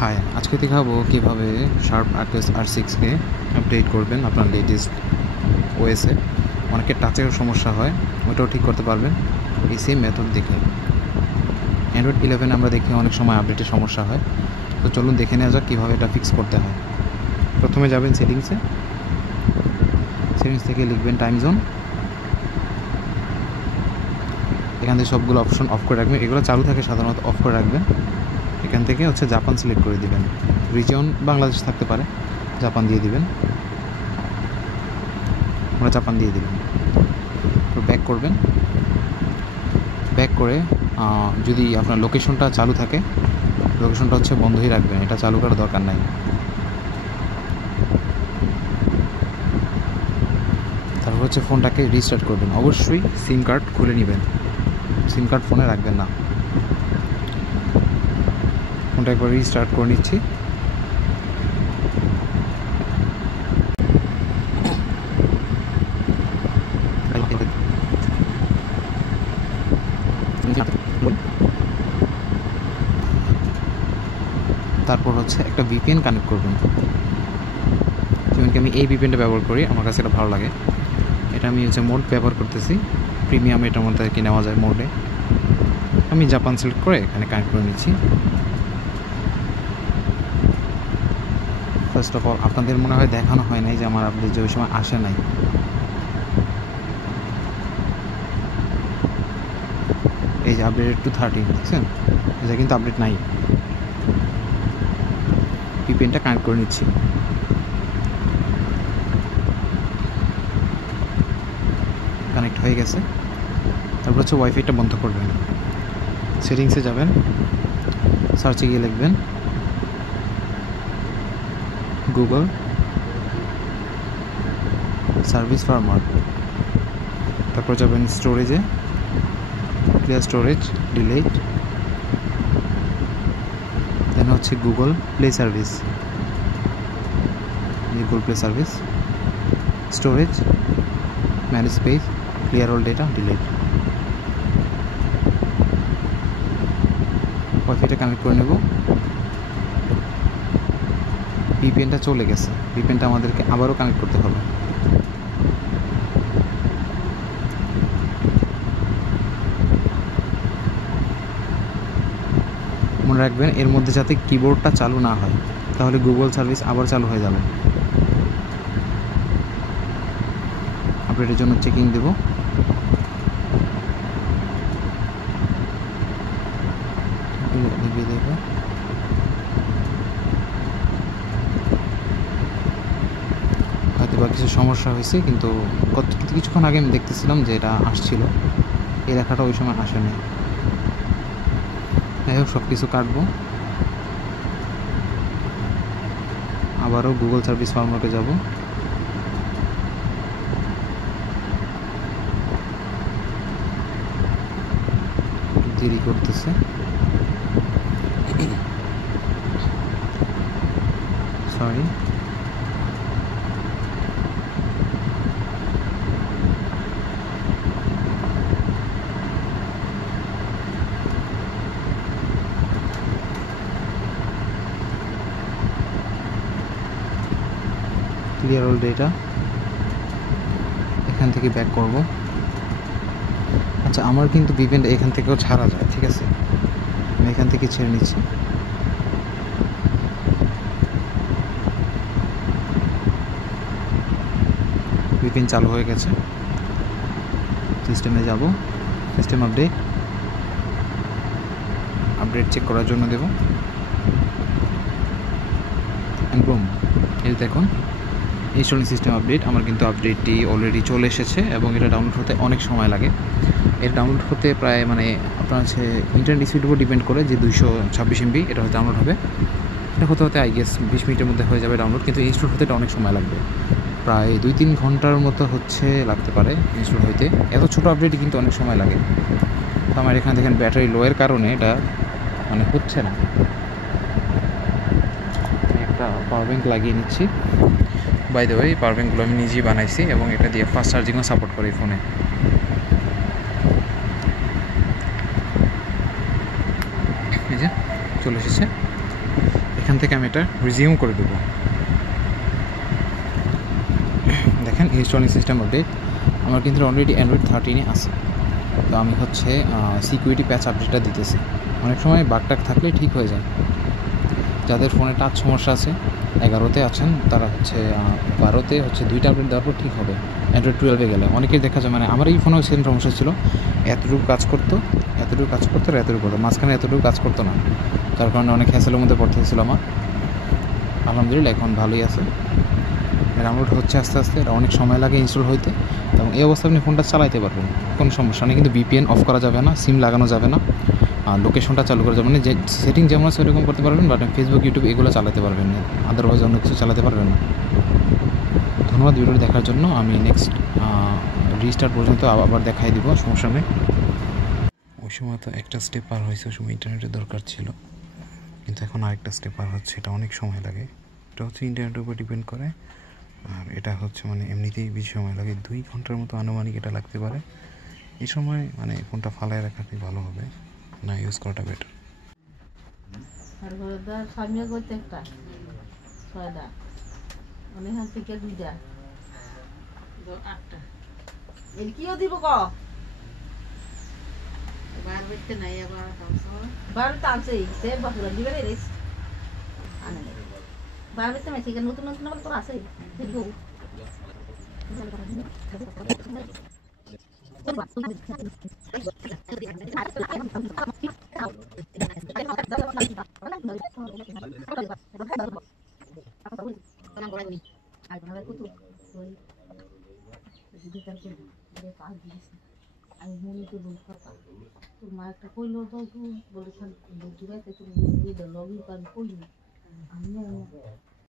High, আজকে দেখাবো কীভাবে শার্প আর্টস R6-কে আপডেট করবেন আপনার লেটেস্ট ওএসে। অনেকের টাচের সমস্যা হয়, ওটাও ঠিক করতে পারবেন এই সেম মেথড দেখে। অ্যান্ড্রয়েড 11 আমরা দেখি অনেক সময় আপডেটের সমস্যা হয়, তো চলুন দেখে নেওয়া যাক কীভাবে এটা ফিক্স করতে হয়। প্রথমে যাবেন সেটিংস থেকে লিখবেন টাইম জোন। এখান থেকে সবগুলো অপশন অফ করে রাখবেন, এগুলো চালু থাকে সাধারণত, অফ করে রাখবেন। এখান থেকে জাপান সিলেক্ট করে দিবেন, রিজিয়ন বাংলাদেশ থাকতে পারে, জাপান দিয়ে দিবেন, আমরা জাপান দিয়ে দিবেন। তো ব্যাক করবেন, ব্যাক করে যদি আপনার লোকেশনটা চালু থাকে, লোকেশনটা বন্ধই রাখবেন, এটা চালু করার দরকার নাই। তারপর ফোনটাকে রিস্টার্ট করবেন, অবশ্যই সিম কার্ড খুলে নেবেন, সিম কার্ড ফোনে রাখবেন না। ফোনটা একবার রিস্টার্ট করে নিচ্ছি। তারপর একটা VPN কানেক্ট করবেন। যেমন কি আমি এই VPNটা ব্যবহার করি, আমার কাছে এটা ভালো লাগে। এটা আমি মোড ব্যবহার করতেছি, প্রিমিয়াম এটার মধ্যে কি নেওয়া যায় মোডে। আমি জাপান সিলেক্ট করে এখানে কানেক্ট করে নিচ্ছি। ফার্স্ট অফ অল আপনাদের মনে হয় দেখানো হয় নাই যে আমার আপডেট যে ওই সময় আসে নাই। এই যে আপডেট টু 13 দেখছেন, এটা কিন্তু আপডেট নাই। VPNটা কানেক্ট করে নিচ্ছি। কানেক্ট হয়ে গেছে। তারপর ওয়াইফাইটা বন্ধ করবেন, সেটিংসে যাবেন, সার্চে গিয়ে লিখবেন গুগল সার্ভিস ফার্মার। তারপর যাবেন স্টোরেজে, clear storage, delete, then Google Play service, Google Play service, storage, manage space, clear all data, delete. ওয়াইফাইটা কানেক্ট করে নেব। VPNটা চলে গেছে, VPNটা আমাদেরকে আবারও কানেক্ট করতে হবে। মনে রাখবেন এর মধ্যে যাতে কিবোর্ডটা চালু না হয়, তাহলে গুগল সার্ভিস আবার চালু হয়ে যাবে। আপডেটের জন্য চেকিং দেব। হয়তো বা কিছু সমস্যা হয়েছে, কিন্তু কিছুক্ষণ আগে আমি দেখতেছিলাম যে এটা আসছিল, এই লেখাটা ওই সময় আসেনি। যাই হোক, সব কিছু কাটবো। আবারও গুগল সার্ভিস ফার্মারে যাব। দেরি করতেছে, সরি। ক্লিয়ার অল ডেটা, এখান থেকে ব্যাক করব। আচ্ছা, আমার কিন্তু VPNটা এখান থেকেও ছাড়া যায়, ঠিক আছে, আমি এখান থেকে ছেড়ে নিচ্ছি। VPN চালু হয়ে গেছে। সিস্টেমে যাব, সিস্টেম আপডেট চেক করার জন্য দেব, বুম, এই দেখুন ইনস্টলিং সিস্টেম আপডেট। আমার কিন্তু আপডেটটি অলরেডি চলে এসেছে এবং এটা ডাউনলোড হতে অনেক সময় লাগে। এর ডাউনলোড হতে প্রায় আপনার ইন্টারনেট স্পিডের উপর ডিপেন্ড করে, যে 226 MB এটা ডাউনলোড হবে। এটা হতে আই গেস 20 মিনিটের মধ্যে হয়ে যাবে ডাউনলোড, কিন্তু ইনস্টল হতে এটা অনেক সময় লাগবে, প্রায় 2-3 ঘন্টার মতো লাগতে পারে ইনস্টল হইতে। এত ছোটো আপডেটই কিন্তু অনেক সময় লাগে। তো আমার এখানে দেখেন ব্যাটারি লোয়ের কারণে এটা হচ্ছে না। আমি একটা পাওয়ার ব্যাঙ্ক লাগিয়ে নিচ্ছি। বাই দ্য ওয়ে, পাওয়ার ব্যাঙ্কগুলো আমি নিজেই বানাইছি এবং এটা দিয়ে ফাস্ট চার্জিংও সাপোর্ট করে এই ফোনে। এই যে চলে এসেছে। এখান থেকে আমি এটা রিজিউম করে দেবো। দেখেন ইনস্টলিং সিস্টেম আপডেট আমার কিন্তু অলরেডি অ্যান্ড্রয়েড 13-এ আছে। তো আমি হচ্ছে সিকিউরিটি প্যাচ আপডেটটা দিতেছি। অনেক সময় বাগটাক থাকলে ঠিক হয়ে যায়। যাদের ফোনে টাচ সমস্যা আছে 11-তে আছেন তারা হচ্ছে 12-তে হচ্ছে 2টা আপডেট দেওয়ার পর ঠিক হবে। অ্যান্ড্রয়েড 12-এ গেলে অনেকেই দেখা যায়, মানে আমার এই ফোনেও সেম সমস্যা ছিল, এতটুকু কাজ করতো আর এতটুকু করতো, মাঝখানে এতটুকু কাজ করতো না, তার কারণে অনেক হ্যাসেলের মধ্যে পড়তে হয়েছিল আমার। আলহামদুলিল্লাহ এখন ভালোই আছে, ডাউনলোড হচ্ছে আস্তে আস্তে। এটা অনেক সময় লাগে ইনস্টল হইতে, এবং এই অবস্থায় আপনি ফোনটা চালাতে পারবেন, কোনো সমস্যা নেই। কিন্তু VPN অফ করা যাবে না, সিম লাগানো যাবে না, আর লোকেশনটা চালু করা যাবে না। যে সেটিং যেমন আছে সেরকম করতে পারবেন, বাট ফেসবুক ইউটিউব এগুলো চালাতে পারবেন না, আদারওয়াইজ অন্য কিছু চালাতে পারবেন না। ধন্যবাদ ভিডিওটি দেখার জন্য। আমি নেক্সট রিস্টার্ট পর্যন্ত আবার দেখাই দিব, সমস্যা নেই। ওই সময় তো একটা স্টেপ পার হয়েছে, ওই সময় ইন্টারনেটের দরকার ছিল, কিন্তু এখন আরেকটা স্টেপ পার হচ্ছে, এটা অনেক সময় লাগে। এটা হচ্ছে ইন্টারনেটের উপর ডিপেন্ড করে, আর এটা হচ্ছে মানে এমনিতেই বেশি সময় লাগে, 2 ঘন্টার মতো আনুমানিক এটা লাগতে পারে। এই সময় মানে ফোনটা ফালায় রাখাটাই ভালো হবে, না ইউজ করাটা বেটার। নতুন নতুন আবার তোর আছে আমি মনে তো বল কথা তোর মা একটা কইলো তো বলে তুমি লগই আমি কইলি আমি